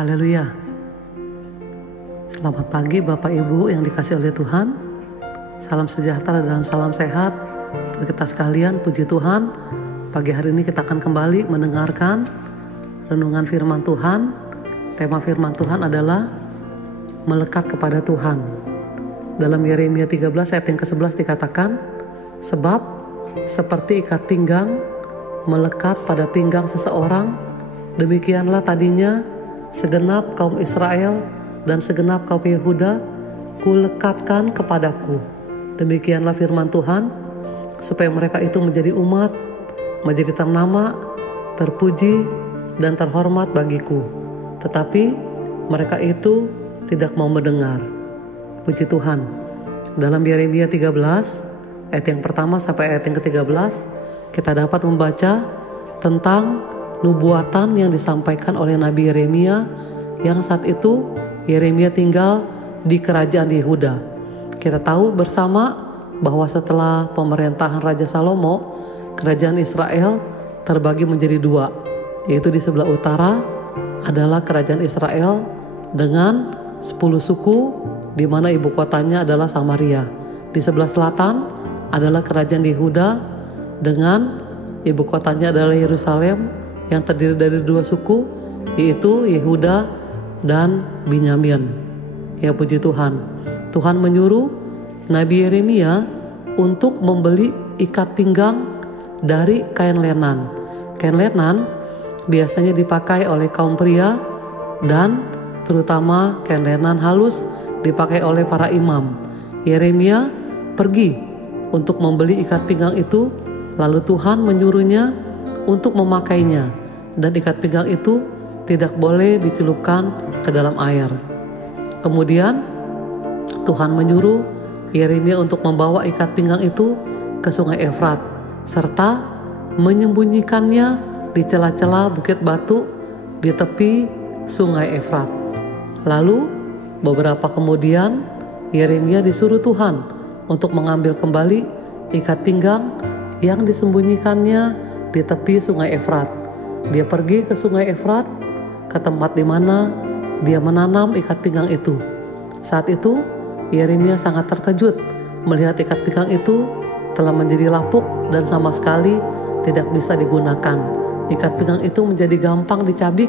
Haleluya. Selamat pagi Bapak Ibu yang dikasihi oleh Tuhan. Salam sejahtera dan salam sehat buat kita sekalian. Puji Tuhan, pagi hari ini kita akan kembali mendengarkan renungan firman Tuhan. Tema firman Tuhan adalah melekat kepada Tuhan. Dalam Yeremia 13 ayat yang ke-11 dikatakan, sebab seperti ikat pinggang melekat pada pinggang seseorang, demikianlah tadinya segenap kaum Israel dan segenap kaum Yehuda kulekatkan kepadaku. Demikianlah firman Tuhan, supaya mereka itu menjadi umat, menjadi ternama, terpuji dan terhormat bagiku. Tetapi mereka itu tidak mau mendengar. Puji Tuhan. Dalam Yeremia 13 ayat yang pertama sampai ayat yang ke-13 kita dapat membaca tentang nubuatan yang disampaikan oleh Nabi Yeremia yang saat itu Yeremia tinggal di kerajaan Yehuda. Kita tahu bersama bahwa setelah pemerintahan Raja Salomo, kerajaan Israel terbagi menjadi dua, yaitu di sebelah utara adalah kerajaan Israel dengan 10 suku, di mana ibu kotanya adalah Samaria. Di sebelah selatan adalah kerajaan Yehuda dengan ibu kotanya adalah Yerusalem, yang terdiri dari 2 suku, yaitu Yehuda dan Binyamin. Ya, puji Tuhan. Tuhan menyuruh Nabi Yeremia untuk membeli ikat pinggang dari kain lenan. Kain lenan biasanya dipakai oleh kaum pria dan terutama kain lenan halus dipakai oleh para imam. Yeremia pergi untuk membeli ikat pinggang itu, lalu Tuhan menyuruhnya untuk memakainya. Dan ikat pinggang itu tidak boleh dicelupkan ke dalam air. Kemudian Tuhan menyuruh Yeremia untuk membawa ikat pinggang itu ke sungai Efrat, serta menyembunyikannya di celah-celah bukit batu di tepi sungai Efrat. Lalu beberapa kemudian Yeremia disuruh Tuhan untuk mengambil kembali ikat pinggang yang disembunyikannya di tepi sungai Efrat. Dia pergi ke sungai Efrat, ke tempat di mana dia menanam ikat pinggang itu. Saat itu Yeremia sangat terkejut melihat ikat pinggang itu telah menjadi lapuk dan sama sekali tidak bisa digunakan. Ikat pinggang itu menjadi gampang dicabik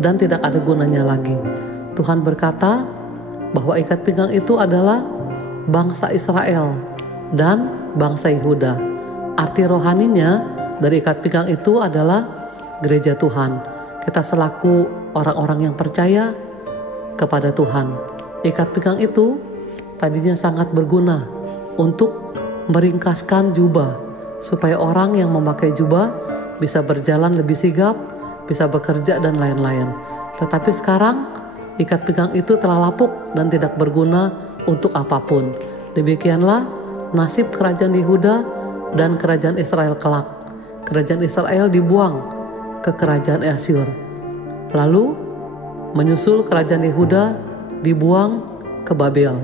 dan tidak ada gunanya lagi. Tuhan berkata bahwa ikat pinggang itu adalah bangsa Israel dan bangsa Yehuda. Arti rohaninya dari ikat pinggang itu adalah gereja Tuhan. Kita selaku orang-orang yang percaya kepada Tuhan. Ikat pinggang itu tadinya sangat berguna untuk meringkaskan jubah, supaya orang yang memakai jubah bisa berjalan lebih sigap, bisa bekerja dan lain-lain. Tetapi sekarang ikat pinggang itu telah lapuk dan tidak berguna untuk apapun. Demikianlah nasib kerajaan Yehuda dan kerajaan Israel kelak. Kerajaan Israel dibuang ke kerajaan Asyur. Lalu menyusul kerajaan Yehuda dibuang ke Babel.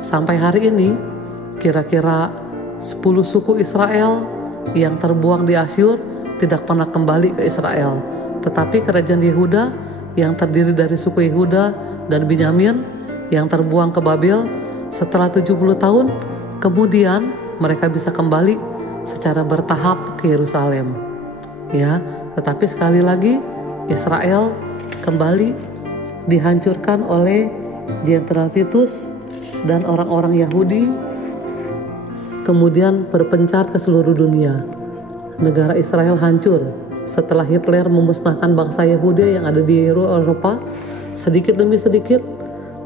Sampai hari ini kira-kira 10 suku Israel yang terbuang di Asyur tidak pernah kembali ke Israel. Tetapi kerajaan Yehuda yang terdiri dari suku Yehuda dan Binyamin yang terbuang ke Babel setelah 70 tahun kemudian mereka bisa kembali secara bertahap ke Yerusalem. Ya, tetapi sekali lagi Israel kembali dihancurkan oleh Jenderal Titus dan orang-orang Yahudi, kemudian berpencar ke seluruh dunia. Negara Israel hancur setelah Hitler memusnahkan bangsa Yahudi yang ada di Eropa. Sedikit demi sedikit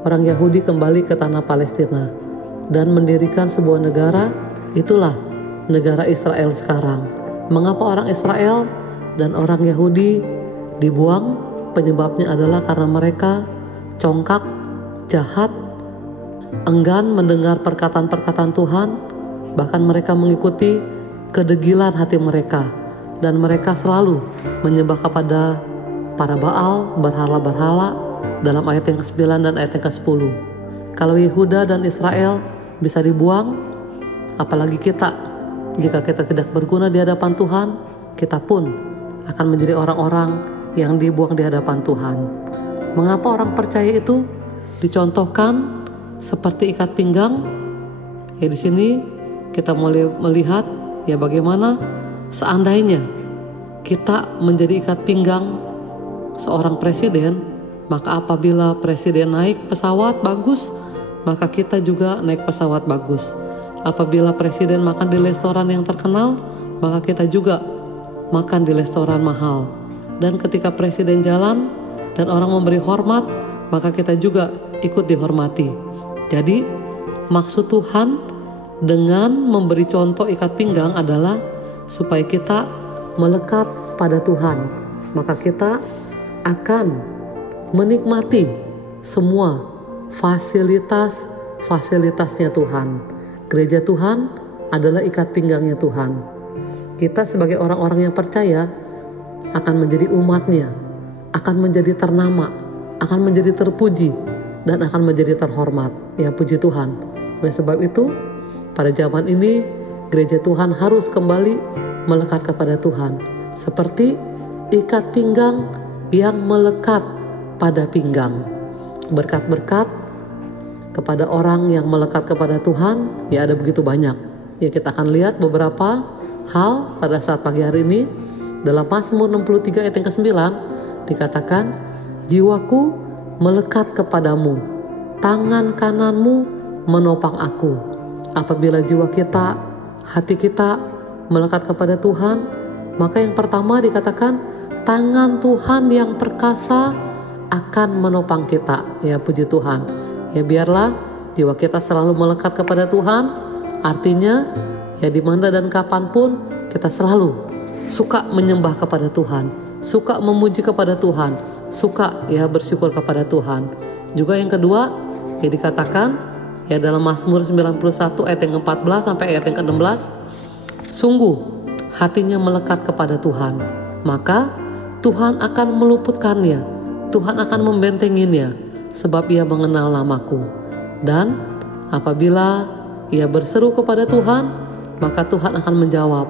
orang Yahudi kembali ke tanah Palestina dan mendirikan sebuah negara. Itulah negara Israel sekarang. Mengapa orang Israel dan orang Yahudi dibuang? Penyebabnya adalah karena mereka congkak, jahat, enggan mendengar perkataan-perkataan Tuhan, bahkan mereka mengikuti kedegilan hati mereka, dan mereka selalu menyembah kepada para Baal, berhala-berhala, dalam ayat yang ke-9 dan ayat yang ke-10. Kalau Yehuda dan Israel bisa dibuang, apalagi kita. Jika kita tidak berguna di hadapan Tuhan, kita pun akan menjadi orang-orang yang dibuang di hadapan Tuhan. Mengapa orang percaya itu dicontohkan seperti ikat pinggang? Ya di sini kita mulai melihat ya bagaimana seandainya kita menjadi ikat pinggang seorang presiden, maka apabila presiden naik pesawat bagus, maka kita juga naik pesawat bagus. Apabila presiden makan di restoran yang terkenal, maka kita juga makan di restoran mahal. Dan ketika presiden jalan dan orang memberi hormat, maka kita juga ikut dihormati. Jadi maksud Tuhan dengan memberi contoh ikat pinggang adalah supaya kita melekat pada Tuhan. Maka kita akan menikmati semua fasilitasnya Tuhan. Gereja Tuhan adalah ikat pinggangnya Tuhan. Kita sebagai orang-orang yang percaya akan menjadi umatnya, akan menjadi ternama, akan menjadi terpuji, dan akan menjadi terhormat. Ya puji Tuhan. Oleh sebab itu, pada zaman ini gereja Tuhan harus kembali melekat kepada Tuhan, seperti ikat pinggang yang melekat pada pinggang. Berkat-berkat kepada orang yang melekat kepada Tuhan ya ada begitu banyak. Ya kita akan lihat beberapa hal pada saat pagi hari ini. Dalam Mazmur 63 ayat yang ke-9 dikatakan, jiwaku melekat kepadamu, tangan kananmu menopang aku. Apabila jiwa kita, hati kita melekat kepada Tuhan, maka yang pertama dikatakan tangan Tuhan yang perkasa akan menopang kita. Ya puji Tuhan. Ya biarlah jiwa kita selalu melekat kepada Tuhan. Artinya ya dimana dan kapanpun kita selalu suka menyembah kepada Tuhan, suka memuji kepada Tuhan, suka ya bersyukur kepada Tuhan. Juga yang kedua ya dikatakan ya dalam Mazmur 91 ayat yang ke-14 sampai ayat yang ke-16, sungguh hatinya melekat kepada Tuhan, maka Tuhan akan meluputkannya, Tuhan akan membentenginya, sebab ia mengenal namaku. Dan apabila ia berseru kepada Tuhan, maka Tuhan akan menjawab.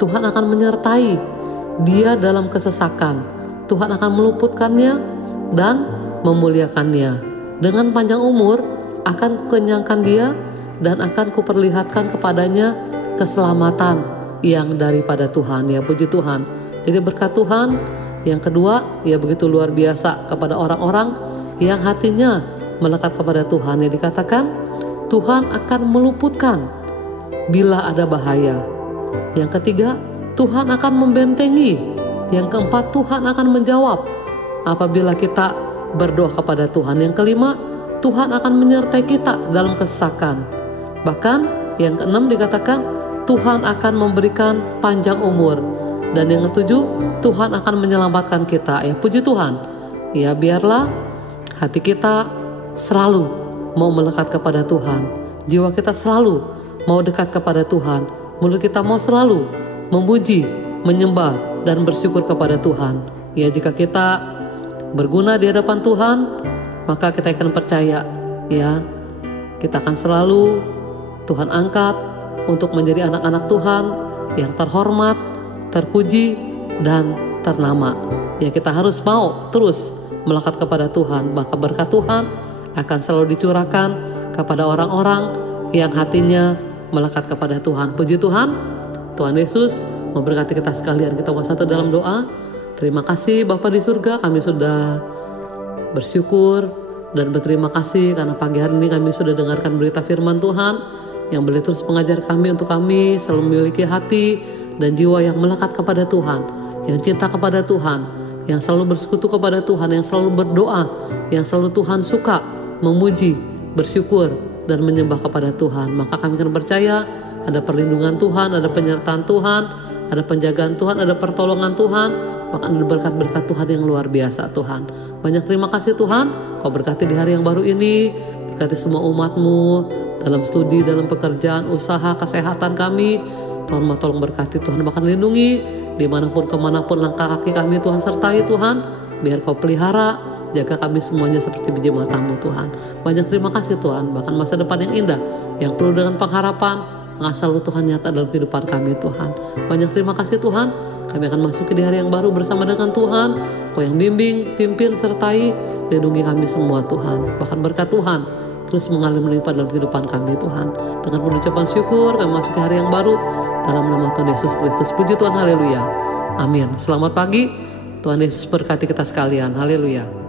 Tuhan akan menyertai dia dalam kesesakan. Tuhan akan meluputkannya dan memuliakannya. Dengan panjang umur akan kukenyangkan dia dan akan kuperlihatkan kepadanya keselamatan yang daripada Tuhan. Ya puji Tuhan. Jadi berkat Tuhan. Yang kedua, ya begitu luar biasa kepada orang-orang yang hatinya melekat kepada Tuhan. Yang dikatakan, Tuhan akan meluputkan bila ada bahaya. Yang ketiga, Tuhan akan membentengi. Yang keempat, Tuhan akan menjawab apabila kita berdoa kepada Tuhan. Yang kelima, Tuhan akan menyertai kita dalam kesesakan. Bahkan yang keenam dikatakan, Tuhan akan memberikan panjang umur. Dan yang ketujuh, Tuhan akan menyelamatkan kita. Ya puji Tuhan. Ya biarlah hati kita selalu mau melekat kepada Tuhan. Jiwa kita selalu mau dekat kepada Tuhan. Mulut kita mau selalu memuji, menyembah, dan bersyukur kepada Tuhan. Ya jika kita berguna di hadapan Tuhan, maka kita akan percaya. Ya kita akan selalu Tuhan angkat untuk menjadi anak-anak Tuhan yang terhormat, terpuji, dan ternama. Ya kita harus mau terus melekat kepada Tuhan, maka berkat Tuhan akan selalu dicurahkan kepada orang-orang yang hatinya melekat kepada Tuhan. Puji Tuhan. Tuhan Yesus memberkati kita sekalian. Kita bersatu dalam doa. Terima kasih Bapa di surga, kami sudah bersyukur dan berterima kasih karena pagi hari ini kami sudah dengarkan berita firman Tuhan yang boleh terus mengajar kami untuk kami selalu memiliki hati dan jiwa yang melekat kepada Tuhan, yang cinta kepada Tuhan, yang selalu bersekutu kepada Tuhan, yang selalu berdoa, yang selalu Tuhan suka memuji, bersyukur, dan menyembah kepada Tuhan. Maka kami akan percaya ada perlindungan Tuhan, ada penyertaan Tuhan, ada penjagaan Tuhan, ada pertolongan Tuhan, bahkan ada berkat-berkat Tuhan yang luar biasa Tuhan. Banyak terima kasih Tuhan, Kau berkati di hari yang baru ini, berkati semua umat-Mu dalam studi, dalam pekerjaan, usaha, kesehatan kami. Tuhan tolong berkati Tuhan, bahkan lindungi dimanapun kemanapun langkah kaki kami Tuhan, sertai Tuhan, biar Kau pelihara, jaga kami semuanya seperti biji mata-Mu Tuhan. Banyak terima kasih Tuhan, bahkan masa depan yang indah yang penuh dengan pengharapan Asal Tuhan nyata dalam kehidupan kami Tuhan. Banyak terima kasih Tuhan. Kami akan masuki di hari yang baru bersama dengan Tuhan. Kau yang bimbing, pimpin, sertai, lindungi kami semua Tuhan. Bahkan berkat Tuhan terus mengalir melimpah dalam kehidupan kami Tuhan. Dengan pengucapan syukur kami masuki hari yang baru dalam nama Tuhan Yesus Kristus. Puji Tuhan, haleluya. Amin. Selamat pagi. Tuhan Yesus berkati kita sekalian. Haleluya.